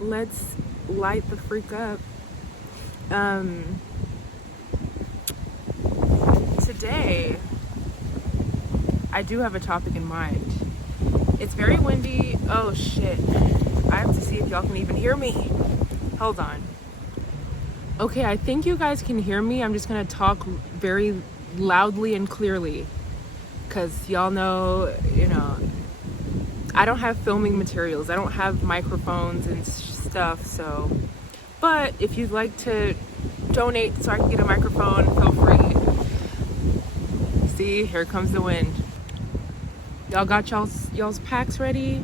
let's light the freak up. Today, I do have a topic in mind. It's very windy. Oh shit. I have to see if y'all can even hear me. Hold on. Okay, I think you guys can hear me. I'm just gonna talk very loudly and clearly, because y'all know, I don't have filming materials. I don't have microphones and stuff, so. But if you'd like to donate so I can get a microphone, feel free. See, here comes the wind. Y'all got y'all's packs ready?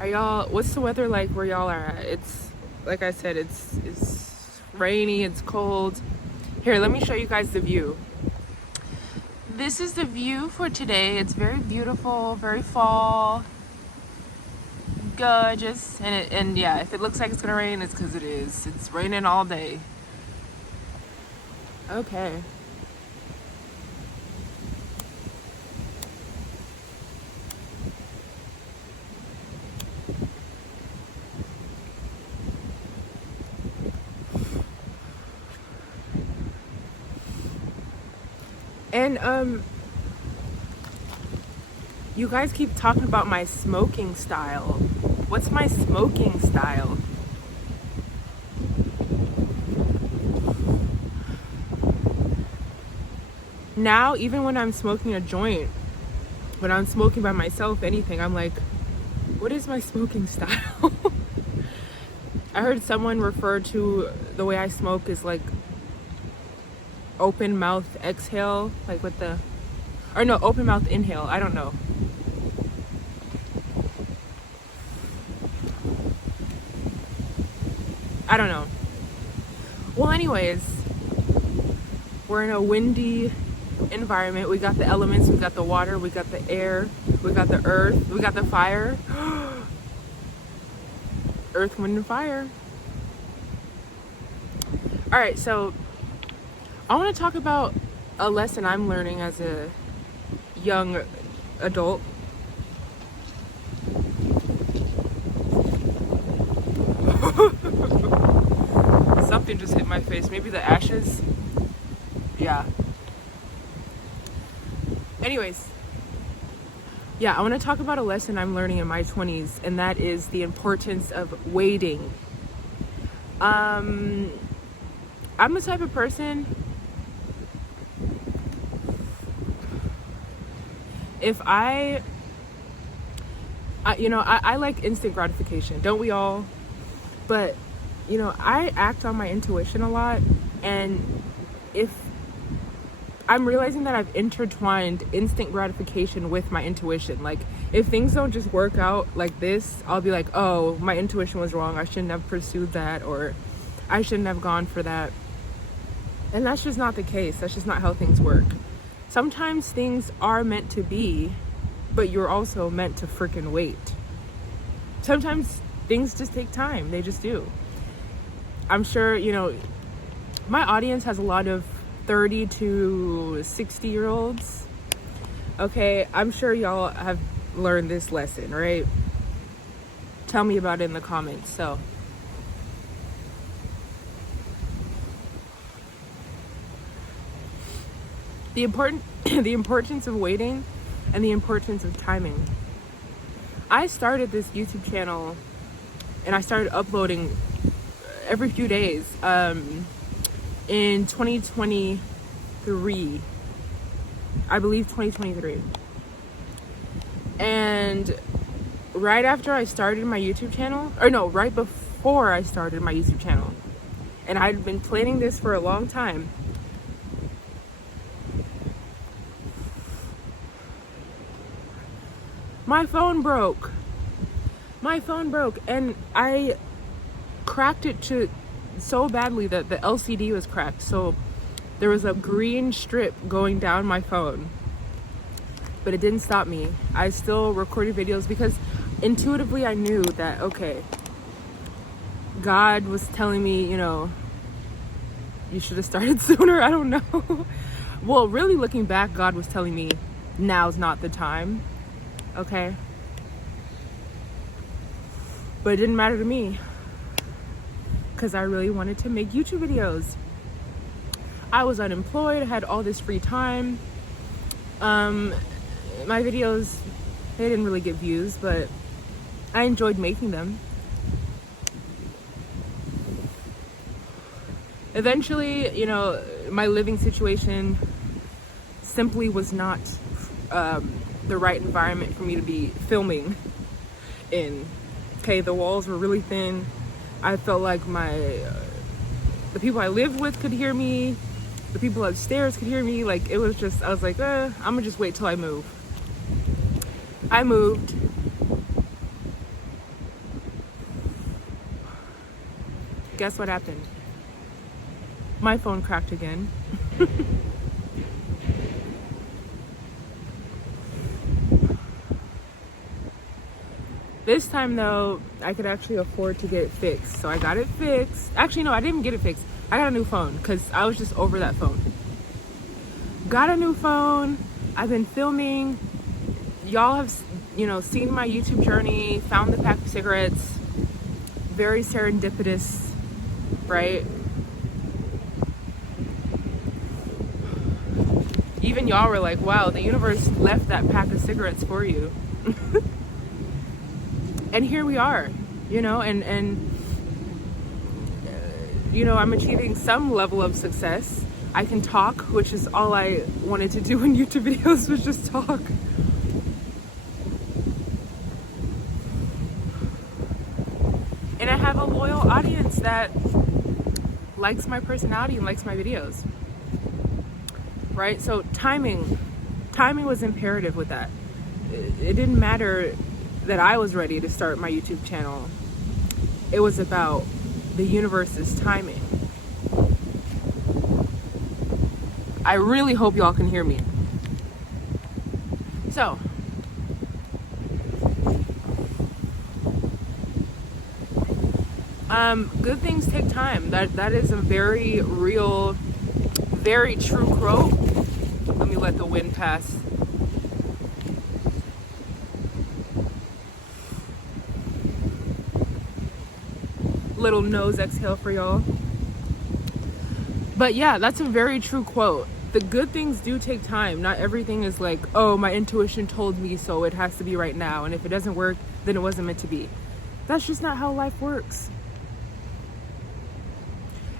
Are y'all, what's the weather like where y'all are at? It's, like I said, it's rainy, it's cold. Here, let me show you guys the view. This is the view for today. It's very beautiful, very fall, gorgeous. And yeah, if it looks like it's gonna rain, it's because it is. It's raining all day. Okay. And you guys keep talking about my smoking style. What's my smoking style? Now, even when I'm smoking a joint, when I'm smoking by myself, anything, I'm like, what is my smoking style? I heard someone refer to the way I smoke as like open mouth exhale, like with the, or no, open mouth inhale. I don't know. I don't know. Well, anyways, we're in a windy environment. We got the elements, we got the water, we got the air, we got the earth, we got the fire. Earth, wind, and fire. All right, so I want to talk about a lesson I'm learning as a young adult. Something just hit my face. Maybe the ashes. Yeah. Anyways. Yeah, I want to talk about a lesson I'm learning in my 20s, and that is the importance of waiting. I'm the type of person, if I like instant gratification. Don't we all? But, I act on my intuition a lot, and if I'm realizing that I've intertwined instant gratification with my intuition. Like, if things don't just work out like this, I'll be like, oh, my intuition was wrong. I shouldn't have pursued that, or I shouldn't have gone for that. And that's just not the case. That's just not how things work. Sometimes things are meant to be, but you're also meant to freaking wait. Sometimes things just take time. They just do. I'm sure, my audience has a lot of 30 to 60 year olds. Okay, I'm sure y'all have learned this lesson, right? Tell me about it in the comments. So the importance of waiting and the importance of timing. I started this YouTube channel and I started uploading every few days in 2023. I believe 2023. And right after I started my YouTube channel, or no, right before I started my YouTube channel, and I'd been planning this for a long time, my phone broke, and I cracked it so badly that the LCD was cracked. So there was a green strip going down my phone, but it didn't stop me. I still recorded videos because intuitively I knew that, okay, God was telling me, you should have started sooner. I don't know. Well, really looking back, God was telling me now's not the time. Okay. But it didn't matter to me because I really wanted to make YouTube videos. I was unemployed, I had all this free time. My videos, they didn't really get views, but I enjoyed making them. Eventually, you know, my living situation simply was not the right environment for me to be filming in. Okay, the walls were really thin. I felt like the people I lived with could hear me. The people upstairs could hear me. Like, it was just, I was like, I'm gonna just wait till I move. I moved. Guess what happened? My phone cracked again. This time though, I could actually afford to get it fixed. So I got it fixed. Actually, no, I didn't get it fixed. I got a new phone because I was just over that phone. Got a new phone. I've been filming. Y'all have, you know, seen my YouTube journey, found the pack of cigarettes. Very serendipitous, right? Even y'all were like, wow, the universe left that pack of cigarettes for you. And here we are, you know, and you know, I'm achieving some level of success. I can talk, which is all I wanted to do in YouTube videos, was just talk. And I have a loyal audience that likes my personality and likes my videos, right? So timing was imperative with that. It didn't matter that I was ready to start my YouTube channel. It was about the universe's timing. I really hope y'all can hear me. So, good things take time. That is a very real, very true quote. Let me let the wind pass. Little nose exhale for y'all. But yeah, that's a very true quote. The good things do take time. Not everything is like, oh, my intuition told me so, it has to be right now, and if it doesn't work, then it wasn't meant to be. That's just not how life works.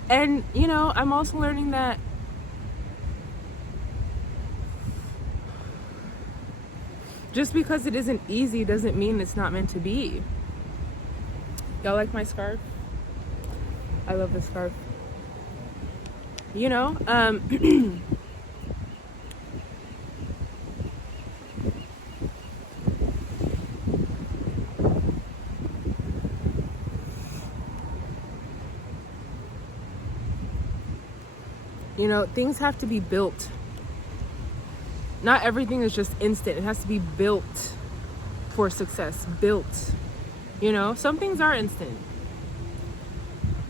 And you know, I'm also learning that just because it isn't easy doesn't mean it's not meant to be. Y'all like my scarf? I love this scarf. You know, you know, things have to be built. Not everything is just instant. It has to be built for success. Built. You know, some things are instant,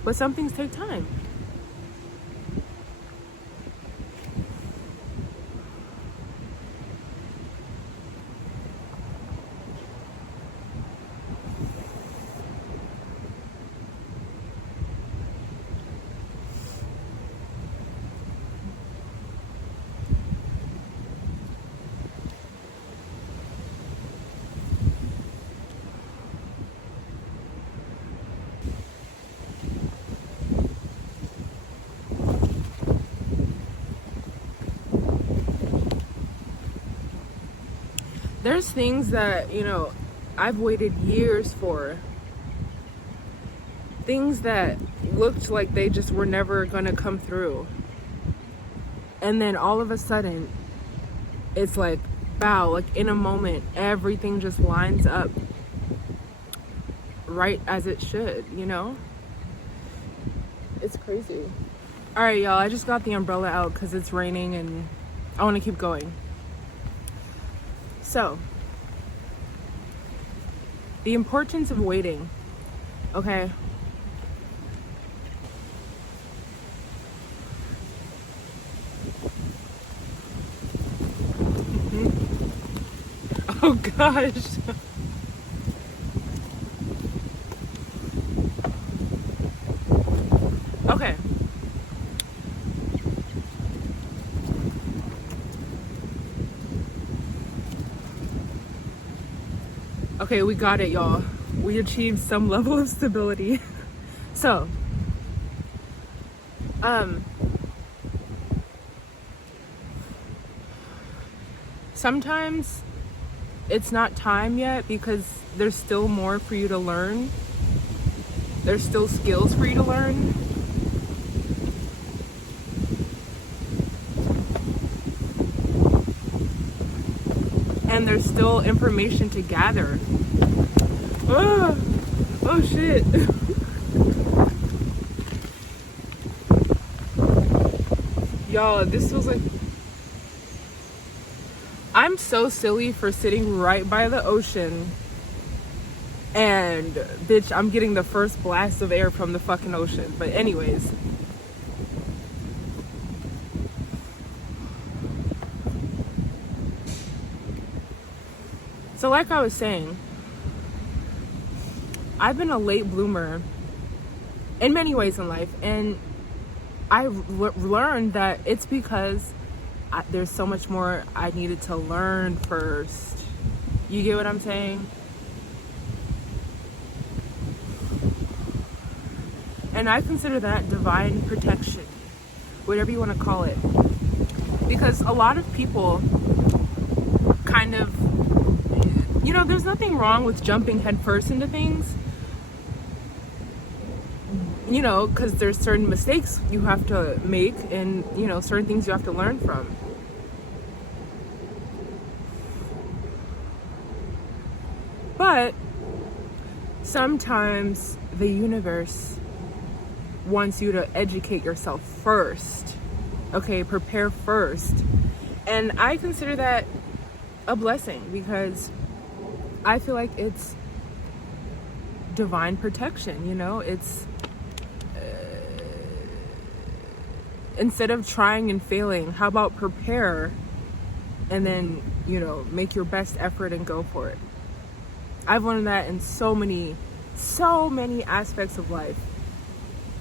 but some things take time. There's things that, you know, I've waited years for. Things that looked like they just were never gonna come through. And then all of a sudden, it's like, wow, like in a moment, everything just lines up right as it should, you know? It's crazy. All right, y'all, I just got the umbrella out because it's raining and I want to keep going. So, the importance of waiting, okay? Oh gosh. Okay. Okay, we got it, y'all. We achieved some level of stability. So, sometimes it's not time yet because there's still more for you to learn. There's still skills for you to learn. And there's still information to gather. Oh shit. Y'all, this was like, I'm so silly for sitting right by the ocean, and bitch, I'm getting the first blast of air from the fucking ocean. But anyways, so like I was saying, I've been a late bloomer in many ways in life, and I've learned that it's because there's so much more I needed to learn first. You get what I'm saying? And I consider that divine protection, whatever you want to call it. Because a lot of people kind of, you know, there's nothing wrong with jumping headfirst into things, you know, because there's certain mistakes you have to make and, you know, certain things you have to learn from. But sometimes the universe wants you to educate yourself first. Okay, prepare first. And I consider that a blessing because I feel like it's divine protection, you know? It's instead of trying and failing, how about prepare and then, you know, make your best effort and go for it. I've learned that in so many aspects of life.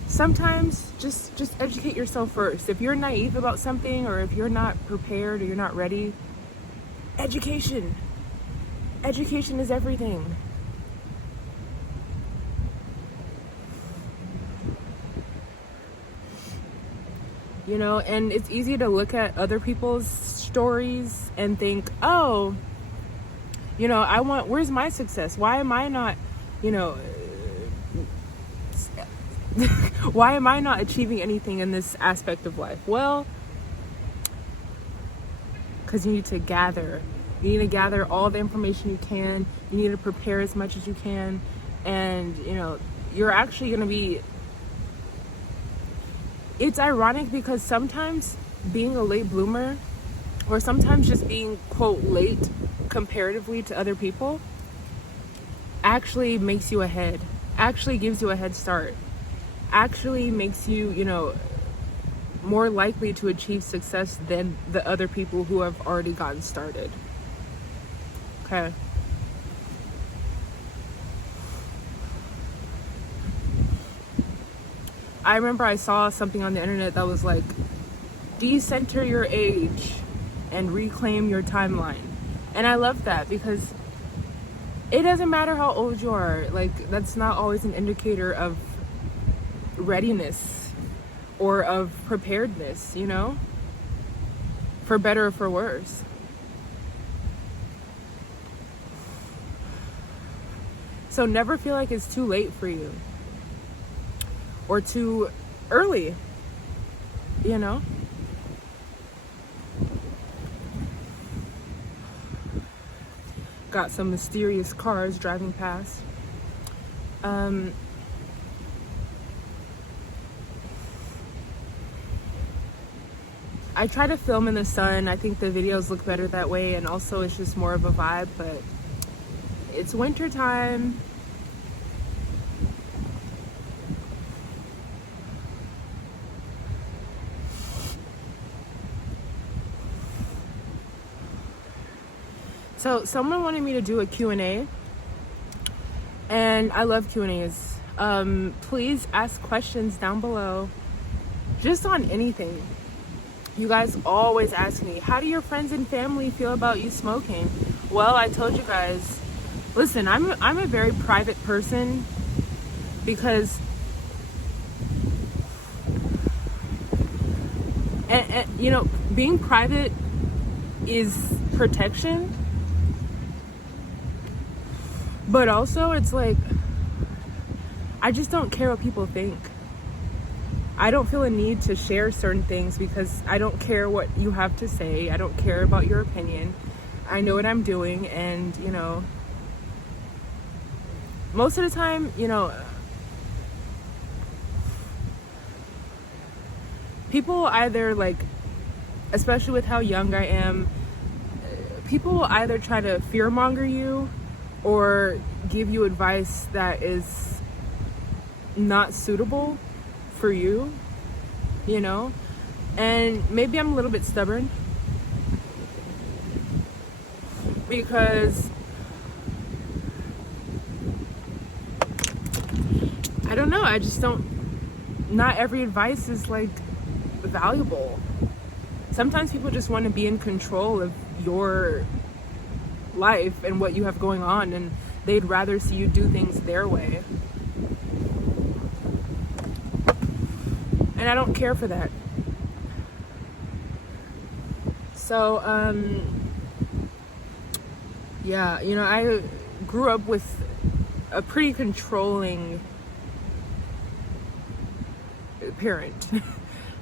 Sometimes just educate yourself first. If you're naive about something, or if you're not prepared or you're not ready, education is everything. You know, and it's easy to look at other people's stories and think, oh, you know, where's my success? Why am I not, you know, why am I not achieving anything in this aspect of life? Well, because you need to gather. You need to gather all the information you can. You need to prepare as much as you can. And, you know, you're actually going to be... It's ironic because sometimes being a late bloomer, or sometimes just being, quote, late comparatively to other people, actually makes you ahead. Actually gives you a head start. Actually makes you, you know, more likely to achieve success than the other people who have already gotten started. Okay. I remember I saw something on the internet that was like, decenter your age and reclaim your timeline. And I love that because it doesn't matter how old you are. Like, that's not always an indicator of readiness or of preparedness, you know, for better or for worse. So never feel like it's too late for you or too early, you know. Got some mysterious cars driving past. I try to film in the sun. I think the videos look better that way, and also it's just more of a vibe, but it's winter time. So someone wanted me to do a Q&A, and I love Q&As. Please ask questions down below. just on anything. You guys always ask me, how do your friends and family feel about you smoking? Well, I told you guys, listen, I'm a very private person, because and you know, being private is protection, but also it's like, I just don't care what people think. I don't feel a need to share certain things because I don't care what you have to say. I don't care about your opinion. I know what I'm doing, and you know, most of the time, you know, people either, like, especially with how young I am, people either try to fearmonger you or give you advice that is not suitable for you, you know. And maybe I'm a little bit stubborn, because I don't know, I just don't, not every advice is like valuable. Sometimes people just want to be in control of your life and what you have going on, and they'd rather see you do things their way. And I don't care for that. So, yeah, you know, I grew up with a pretty controlling parent.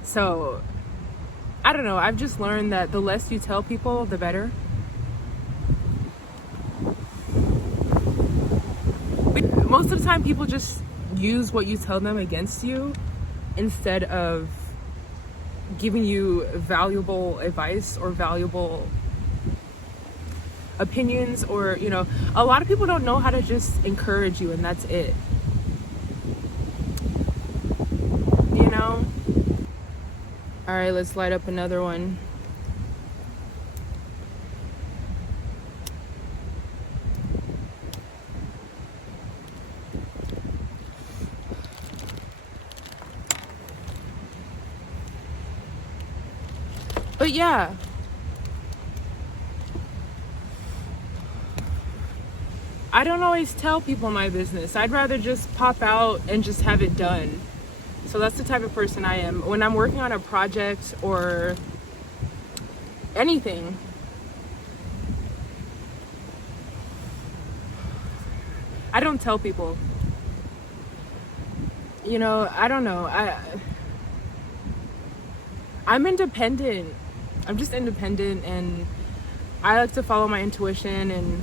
So, I don't know, I've just learned that the less you tell people, the better. Most of the time, people just use what you tell them against you instead of giving you valuable advice or valuable opinions, or, you know, a lot of people don't know how to just encourage you, and that's it. You know? All right, let's light up another one. But yeah, I don't always tell people my business. I'd rather just pop out and just have it done. So that's the type of person I am. When I'm working on a project or anything, I don't tell people. You know, I don't know. I'm independent. I'm just independent, and I like to follow my intuition, and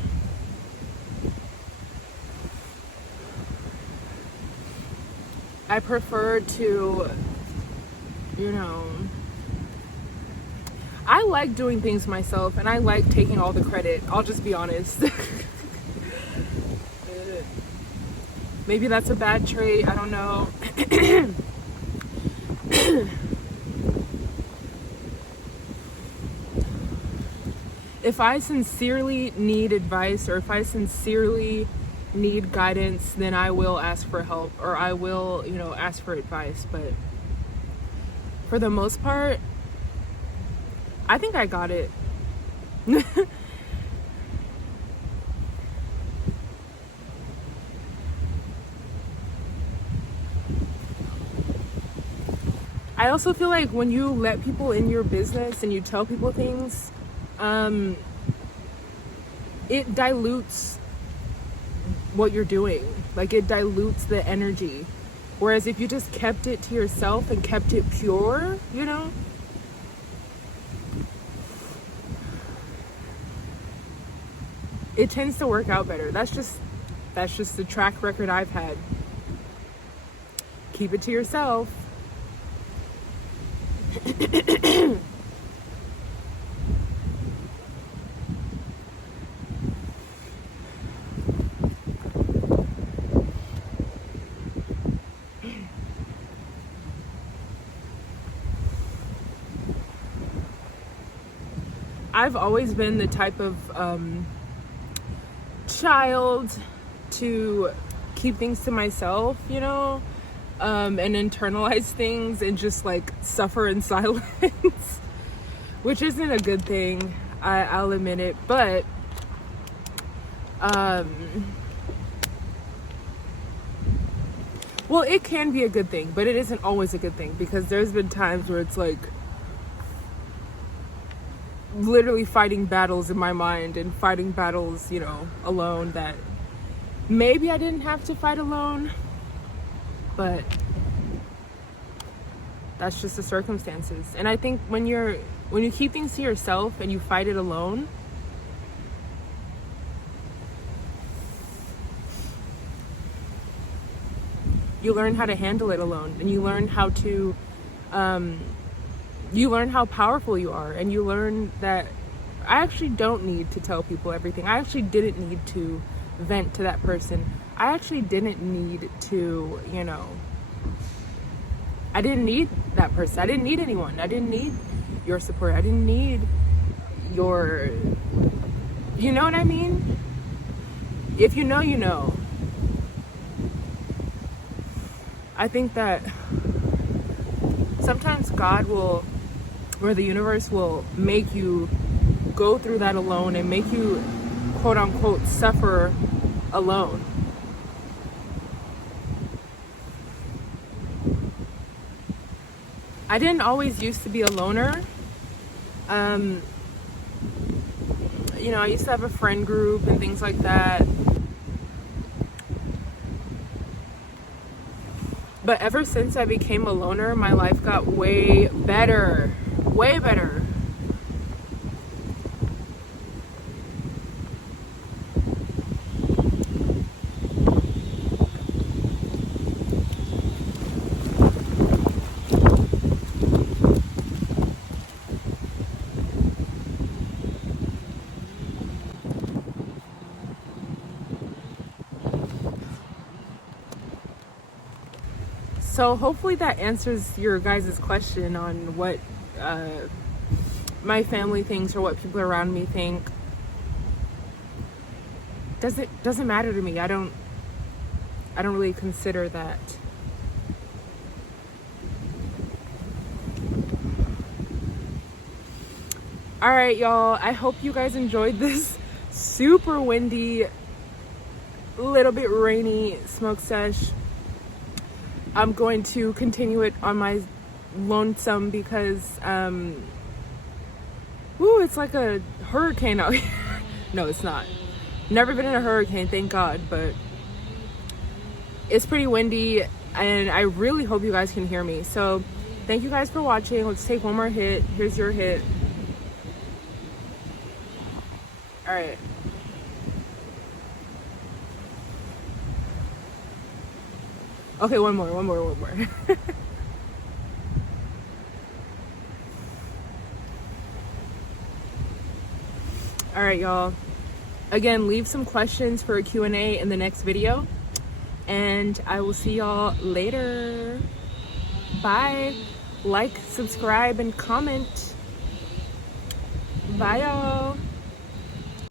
I prefer to, you know, I like doing things myself, and I like taking all the credit. I'll just be honest. Maybe that's a bad trait, I don't know. If I sincerely need advice, or if I sincerely need guidance, then I will ask for help, or I will, you know, ask for advice. But for the most part, I think I got it. I also feel like when you let people in your business and you tell people things, it dilutes what you're doing. Like, it dilutes the energy. Whereas if you just kept it to yourself and kept it pure, you know, it tends to work out better. That's just the track record I've had. Keep it to yourself. I've always been the type of child to keep things to myself, you know. and internalize things and just like suffer in silence, which isn't a good thing. I'll admit it, but well, it can be a good thing, but it isn't always a good thing, because there's been times where it's like literally fighting battles in my mind and fighting battles, you know, alone, that maybe I didn't have to fight alone, but that's just the circumstances. And I think when you keep things to yourself and you fight it alone, you learn how to handle it alone, and you learn how to you learn how powerful you are, and you learn that I actually don't need to tell people everything. I actually didn't need to vent to that person. I actually didn't need to, you know, I didn't need that person. I didn't need anyone. I didn't need your support. I didn't need your, you know what I mean? If you know, you know. I think that sometimes God will, or the universe will, make you go through that alone and make you, quote unquote, suffer alone. I didn't always used to be a loner. You know, I used to have a friend group and things like that. But ever since I became a loner, my life got way better. Way better. So hopefully that answers your guys' question on what my family thinks or what people around me think. Doesn't matter to me. I don't really consider that. All right, y'all. I hope you guys enjoyed this super windy, little bit rainy smoke sesh. I'm going to continue it on my lonesome because, it's like a hurricane out here. No, it's not. Never been in a hurricane, thank God, but it's pretty windy, and I really hope you guys can hear me. So thank you guys for watching. Let's take one more hit. Here's your hit. All right. Okay, one more. All right, y'all. Again, leave some questions for a Q&A in the next video, and I will see y'all later. Bye. Like, subscribe, and comment. Bye, y'all.